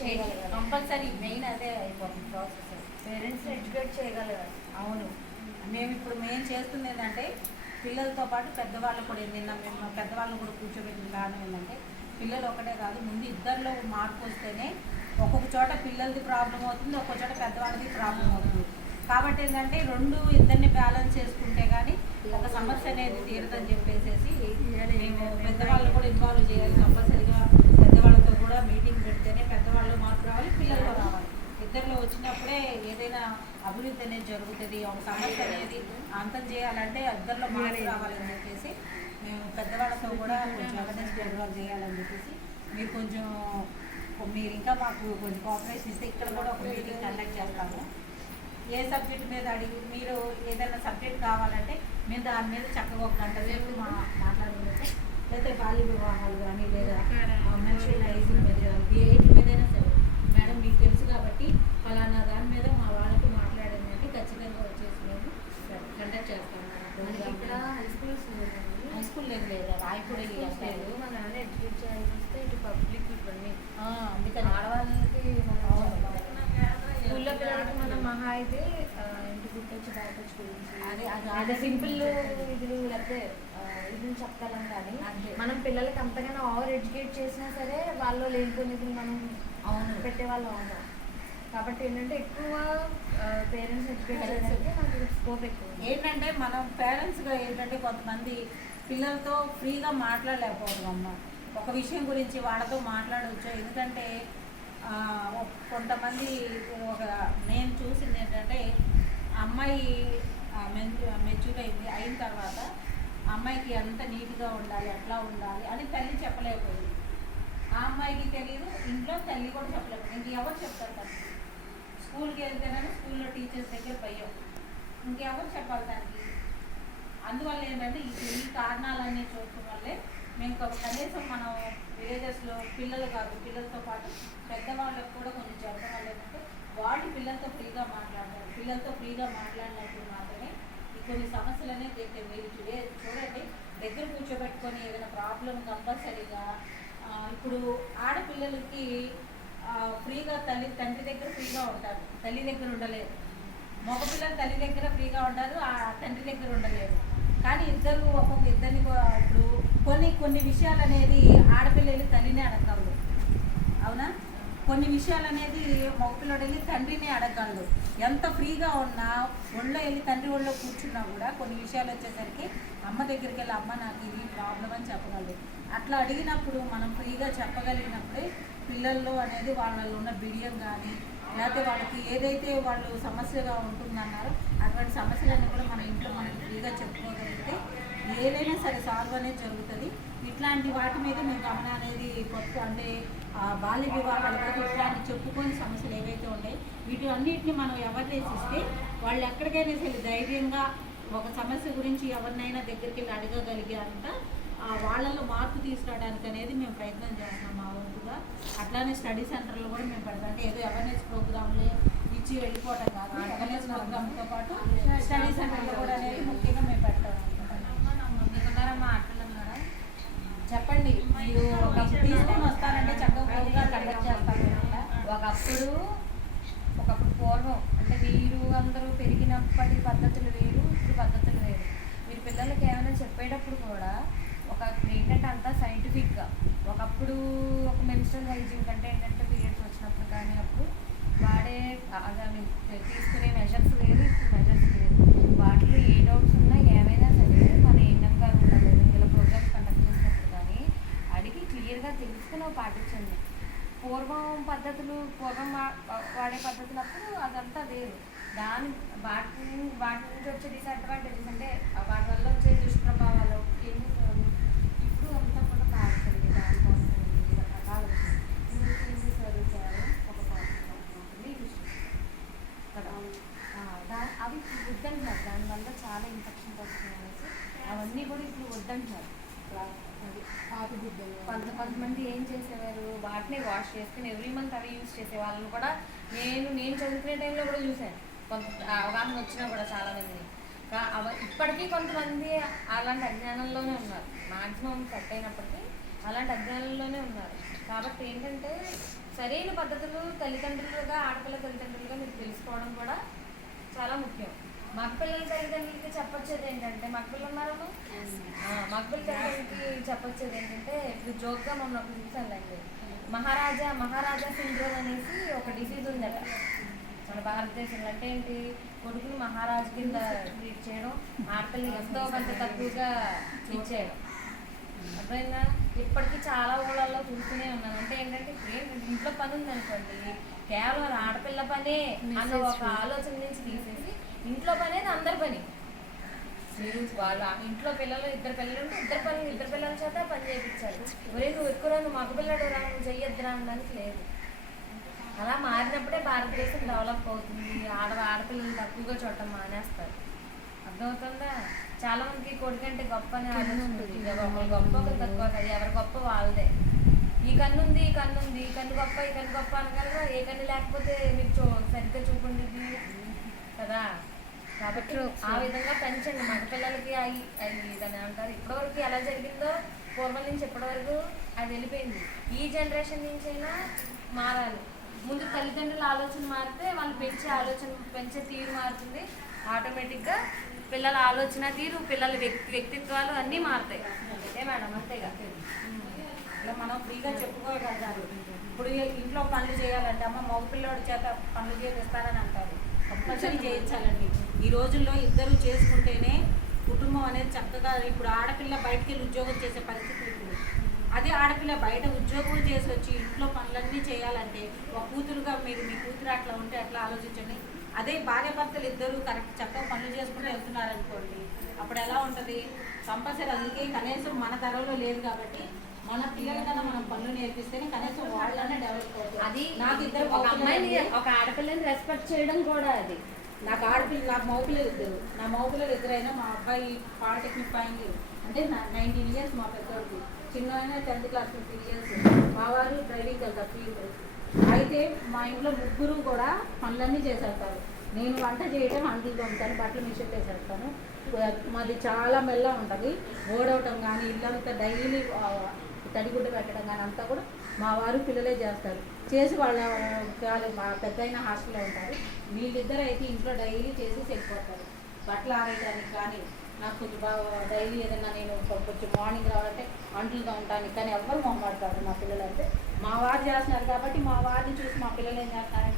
చేయగలగాలి, compulsory main అదే అయిపోతుంది ప్రాసెస్. పేరెంట్స్ ఎడ్యుకేట్ చేయగలగాలి. అవును, మేము చేస్తుంది ఏంటంటే పిల్లలతో పాటు పెద్దవాళ్ళు కూడా నిన్న మేము పెద్దవాళ్ళని కూడా కూర్చోబెట్టిన కారణం ఏంటంటే పిల్లలు ఒకటే కాదు, ముందు ఇద్దరిలో మార్పు వస్తేనే ఒక్కొక్క చోట పిల్లలది ప్రాబ్లం అవుతుంది, ఒక్కొక్క చోట పెద్దవాళ్ళది ప్రాబ్లం అవుతుంది. కాబట్టి ఏంటంటే ఇద్దరిని బ్యాలెన్స్ చేసుకుంటే కానీ ఒక సమస్య అనేది తీరదని చెప్పేసి మేము పెద్దవాళ్ళు కూడా ఇన్వాల్వ్ చేయాలి. కంపల్సరీగా పెద్దవాళ్ళతో కూడా మీటింగ్ పెడితేనే పెద్దవాళ్ళు మార్పు రావాలి, పిల్లల్లో రావాలి. ఇద్దరిలో వచ్చినప్పుడే ఏదైనా అభివృద్ధి అనేది జరుగుతుంది. ఒక సమస్య అనేది అంతం చేయాలంటే ఇద్దరిలో మార్పు రావాలని చెప్పేసి మేము పెద్దవాళ్ళతో కూడా కొంచెం అవేర్నెస్ ప్రోగ్రామ్ చేయాలని చెప్పేసి మీరు ఇంకా మాకు కొంచెం కోఆపరేషన్ ఇస్తే ఇక్కడ కూడా ఒక మీటింగ్ కండక్ట్ చేస్తాము. ఏ సబ్జెక్ట్ మీద అడిగి మీరు ఏదైనా సబ్జెక్ట్ కావాలంటే మేము దాని మీద చక్కగా ఒక గంట సేపు మాట్లాడగలిగితే, లేకపోతే బాల్య వివాహాలు కానీ లేదా మెన్స్ట్రువల్ హైజీన్ మీద ఏటి మీదైనా సరే మేడం మీకు తెలుసు కాబట్టి ఫలానా దాని మీద మా వాళ్ళకి మాట్లాడండి అంటే ఖచ్చితంగా వచ్చేసి మేము కండక్ట్ చేస్తాము. ఇక్కడ హై స్కూల్ లేదు లేదా రాయపూడి లేదు, మన నాన్న ఎడ్యుకేట్ చేయాల్సి వస్తే ఇటు పబ్లిక్ ఇవన్నీ అందుకని ఆడవాళ్ళకి స్కూల్లో పిల్లలకి మనం మహా అయితే ఇంటి గుర్తొచ్చి బయటొచ్చి గురించి అదే సింపుల్ ఇది లేకపోతే ఇది చెప్తాం. కానీ మనం పిల్లలకి అంతగానో ఓవర్ ఎడ్యుకేట్ చేసినా సరే వాళ్ళు లేనిపోయినది మనం పెట్టేవాళ్ళం ఉన్నాం. కాబట్టి ఏంటంటే ఎక్కువ పేరెంట్స్ ఎడ్యుకేట్ చేయడానికి మనకి స్కోప్ ఎక్కువ. ఏంటంటే మనం పేరెంట్స్గా ఏంటంటే కొంతమంది పిల్లలతో ఫ్రీగా మాట్లాడలేకపోతున్నాం. ఒక విషయం గురించి వాళ్ళతో మాట్లాడవచ్చు. ఎందుకంటే కొంతమంది నేను చూసింది ఏంటంటే అమ్మాయి మెచ్యూర్ అయిన తర్వాత అమ్మాయికి ఎంత నీట్గా ఉండాలి, ఎట్లా ఉండాలి అని తల్లి చెప్పలేకపోయింది. ఆ అమ్మాయికి తెలియదు, ఇంట్లో తల్లి కూడా చెప్పలేకపోయింది. ఇంకెవరు చెప్తారు తల్లి? స్కూల్కి వెళ్తేనే స్కూల్లో టీచర్స్ దగ్గర భయం, ఇంకెవరు చెప్పాలి దానికి? అందువల్ల ఏంటంటే ఈ కారణాలన్నీ చూడటం వల్లే మేము కనీసం మనం విలేజెస్లో పిల్లలతో పాటు పెద్దవాళ్ళకు కూడా కొంచెం చెప్పడం వల్ల ఏంటంటే వాళ్ళు పిల్లలతో ఫ్రీగా మాట్లాడతారు. పిల్లలతో ఫ్రీగా మాట్లాడినప్పుడు మాత్రమే కొన్ని సమస్యలు అనేది మీరు చూడండి, దగ్గర కూర్చోబెట్టుకొని ఏదైనా ప్రాబ్లం కంపల్సరీగా ఇప్పుడు ఆడపిల్లలకి ఫ్రీగా తండ్రి దగ్గర ఫ్రీగా ఉంటారు, తల్లి దగ్గర ఉండలేరు. మగపిల్లలు తల్లి దగ్గర ఫ్రీగా ఉంటారు, తండ్రి దగ్గర ఉండలేరు. కానీ ఇద్దరిని ఇప్పుడు కొన్ని విషయాలు అనేది ఆడపిల్లలు తల్లినే అడగగలరు, అవునా? కొన్ని విషయాలు అనేది మగపిల్లడు వెళ్ళి తండ్రిని అడగగలడు. ఎంత ఫ్రీగా ఉన్నా ఒళ్ళో వెళ్ళి తండ్రి ఒళ్ళో కూర్చున్నా కూడా కొన్ని విషయాలు వచ్చేసరికి అమ్మ దగ్గరికి వెళ్ళి అమ్మ నాకు ఇది ప్రాబ్లం అని చెప్పగలరు. అట్లా అడిగినప్పుడు మనం ఫ్రీగా చెప్పగలిగినప్పుడే పిల్లల్లో అనేది వాళ్ళలో ఉన్న బిడియం కానీ లేకపోతే వాళ్ళకి ఏదైతే వాళ్ళు సమస్యగా ఉంటుందన్నారో అటువంటి సమస్యలన్నీ కూడా మన ఇంట్లో మనం ఫ్రీగా చెప్పుకోగలిగితే ఏదైనా సరే సాల్వ్ అనేది జరుగుతుంది. ఇట్లాంటి వాటి మీద మేము గమనం అనేది కొత్త అంటే బాల్య వివాహాలు కానీ ఇట్లాంటి చెప్పుకొని సమస్యలు ఏవైతే ఉంటాయి వీటి అన్నిటిని మనం అవేర్నెస్ ఇస్తే వాళ్ళు ఎక్కడికైనా సరే ధైర్యంగా ఒక సమస్య గురించి ఎవరినైనా దగ్గరికి వెళ్ళి అడగగలిగేంత వాళ్ళల్లో మార్పు తీసుకురావడానికి అనేది మేము ప్రయత్నం చేస్తున్నాం మా వంతుగా. అట్లానే స్టడీ సెంటర్లో కూడా మేము పెడతాం. అంటే ఏదో అవేర్నెస్ ప్రోగ్రాంలు ఇచ్చి వెళ్ళిపోవటం కాదు, అవేర్నెస్ ప్రోగ్రామ్తో పాటు స్టడీ సెంటర్లో కూడా అనేది ముఖ్యంగా మేము పెడతాం. చెప్పండి, మీరు తీసుకొని వస్తారంటే చక్కగా ప్రోగ్రాం కండక్ట్ చేస్తారు. ఒకప్పుడు పూర్వం అంటే మీరు అందరూ పెరిగినప్పటి పద్ధతులు వేరు, ఇప్పుడు పద్ధతులు వేరు. మీరు పిల్లలకి ఏమైనా చెప్పేటప్పుడు కూడా ఏంటంటే అంతా సైంటిఫిక్గా ఒకప్పుడు ఒక మెన్స్ట్రువల్ హైజీన్ కంటే ఏంటంటే పీరియడ్స్ వచ్చినప్పుడు కానీ అప్పుడు వాడే తీసుకునే మెజర్స్ వేరు, ఇప్పుడు మెజర్స్ వేరు. వాటిలో ఏ డౌట్స్ ఉన్నా ఏమైనా సరే మన ఏంటంగా ఉండాలి. ఇలా ప్రోగ్రామ్స్ కండక్ట్ చేసినప్పుడు కానీ అడిగి క్లియర్గా తెలుసుకుని పాటించండి. పూర్వం వాడే పద్ధతులు అప్పుడు అదంతా వేరు. వాటి నుంచి వచ్చే డిసడ్వాంటేజెస్ అంటే వాటి వల్ల వచ్చే దుష్ప్రభావాలు ఏమి ఇప్పుడు అంతా కూడా కాల్చండి, రకరకాలు సర్వ్ చేయాలి. ఒక కదా అవి వద్దంటున్నారు. దానివల్ల చాలా ఇన్ఫెక్షన్స్ వస్తున్నాయి అనేసి అవన్నీ కూడా ఇప్పుడు వద్దంటున్నారు. కొంతమంది ఏం చేసేవారు, వాటిని వాష్ చేసుకుని ఎవ్రీ మంత్ అవి యూజ్ చేసే వాళ్ళని కూడా నేను చదువుకునే టైంలో కూడా చూశాను. కొంత అవగాహన వచ్చినా కూడా చాలామంది ఇప్పటికీ కొంతమంది అలాంటి అజ్ఞానంలోనే ఉన్నారు. మ్యాక్సిమం సెట్ అయినప్పటికీ అలాంటి అజ్ఞానంలోనే ఉన్నారు. కాబట్టి ఏంటంటే సరైన పద్ధతులు తల్లిదండ్రులుగా ఆడపిల్ల తల్లిదండ్రులుగా మీరు తెలుసుకోవడం కూడా చాలా ముఖ్యం. మగపిల్లల తల్లిదండ్రులకి చెప్పొచ్చేది ఏంటంటే, మగపిల్లలు ఉన్నారమ్మా, మగపిల్ల తల్లిదండ్రులకి చెప్పొచ్చేది ఏంటంటే, ఇప్పుడు జోక్గా మొన్న ఒకటి చూసానులేండి, మహారాజా సిండ్రోమ్ అనేసి ఒక డిసీజ్ ఉందట మన భారతదేశంలో. అంటే ఏంటి, కొడుకుని మహారాజు కింద ట్రీట్ చేయడం, ఆడపిల్లని ఎంతో కొంత తక్కువగా ఇచ్చేయడం. అర్థమైందా? ఇప్పటికీ చాలా ఊళ్ళల్లో చూస్తూనే ఉన్నాను. అంటే ఏంటంటే ఇప్పుడు ఇంట్లో పని ఉందనుకోండి, కేవలం ఆడపిల్ల పనే అన్న ఒక ఆలోచన నుంచి తీసేసి ఇంట్లో పని అనేది అందరి పని. మీరు వాళ్ళ ఇంట్లో ఇద్దరు పిల్లలు ఉంటే ఇద్దరు పిల్లల చేత పని చేయించాలి. ఒరే నువ్వు ఎక్కువ నువ్వు మగపిల్లడు రా, నువ్వు చెయ్యొద్దురా అనడానికి లేదు. అలా మారినప్పుడే భారతదేశం డెవలప్ అవుతుంది. ఆడపిల్లలు తక్కువగా చూడటం మానేస్తారు. అర్థమవుతుందా? చాలా మందికి కొడుకంటే గొప్ప అని ఆలోచించుకుంటుంది. ఒకరు గొప్ప ఒకరు తక్కువ కదా, ఎవరి గొప్ప వాళ్ళదే. ఈ కన్ను ఉంది, ఈ కన్ను గొప్ప అనగలరా? ఏ కన్ను లేకపోతే మీకు సరిగ్గా చూపుండేది కదా. కాబట్టి ఆ విధంగా పెంచండి మగపిల్లలకి. దాన్ని అంటారు, ఇప్పటివరకు ఎలా జరిగిందో పూర్వం నుంచి ఇప్పటివరకు అది వెళ్ళిపోయింది. ఈ జనరేషన్ నుంచి అయినా మారాలి. ముందు తల్లిదండ్రుల ఆలోచన మారితే వాళ్ళు పెంచే తీరు మారుతుంది. ఆటోమేటిక్గా పిల్లల ఆలోచన తీరు, పిల్లల వ్యక్తిత్వాలు అన్నీ మారుతాయి. ఏ మేడం, అంతేగా. ఇలా మనం ఫ్రీగా చెప్పుకోగలగాలి. ఇప్పుడు ఇంట్లో పనులు చేయాలంటే అమ్మ మగపిల్లవాడి చేత పనులు చేపిస్తారని అంటారు. కంపల్సరీ చేయించాలండి. ఈ రోజుల్లో ఇద్దరు చేసుకుంటేనే కుటుంబం అనేది చక్కగా. ఇప్పుడు ఆడపిల్ల బయటకు వెళ్ళి ఉద్యోగం చేసే పరిస్థితి ఇప్పుడు. అదే ఆడపిల్ల బయట ఉద్యోగం చేసి వచ్చి ఇంట్లో పనులన్నీ చేయాలంటే ఒక కూతురుగా మీ కూతురు అట్లా ఉంటే అట్లా ఆలోచించండి. అదే భార్య భర్తలు ఇద్దరు కరెక్ట్ చక్కగా పనులు చేసుకుంటూ వెళ్తున్నారనుకోండి, అప్పుడు ఎలా ఉంటుంది? కంపల్సరీ. అందుకే కనీసం మన తరంలో లేదు కాబట్టి మన పిల్లల కన్నా మనం పనులు నేర్పిస్తేనే కనీసం వాళ్ళనే డెవలప్ అవుతుంది. అది నాకు ఇద్దరు ఒక అమ్మాయిని ఒక ఆడపిల్లని రెస్పెక్ట్ చేయడం కూడా అది. నాకు మగపిల్లలు ఇద్దరు. నా మగపిల్లలు ఇద్దరైనా మా అబ్బాయి పాలిటెక్నిక్ ఫైనల్ అంటే 19 years, మా పెద్దోడికి. చిన్న 10th class 15 years. మా వారు డ్రైవింగ్ వెళ్తారు ఫీల్డ్. అయితే మా ఇంట్లో ముగ్గురు కూడా పనులన్నీ చేసేస్తారు. నేను వంట చేయడం, అంట్లు తోముతాను, బట్టలు మిషన్ వేసేస్తాను. మాది చాలా మెల్ల ఉంటుంది. ఓడవటం కానీ ఇల్లంతా డైలీ తడిగుడ్డ పెట్టడం కానీ అంతా కూడా మా వారు పిల్లలే చేస్తారు. చేసి వాళ్ళ మా పెద్ద అయిన హాస్టల్లో ఉంటారు. వీళ్ళిద్దరు అయితే ఇంట్లో డైలీ చేసి వెళ్ళిపోతారు. బట్టలు ఆరేయడానికి కానీ నాకు కొంచెం బాగా డైలీ ఏదైనా నేను కొంచెం మార్నింగ్ రావాలంటే అంట్లు తోమటానికి కానీ ఎవ్వరు మొహమాడతారు. మా పిల్లలు అయితే మా వారు చేస్తున్నారు కాబట్టి మా వారిని చూసి మా పిల్లలు ఏం చేస్తారంటే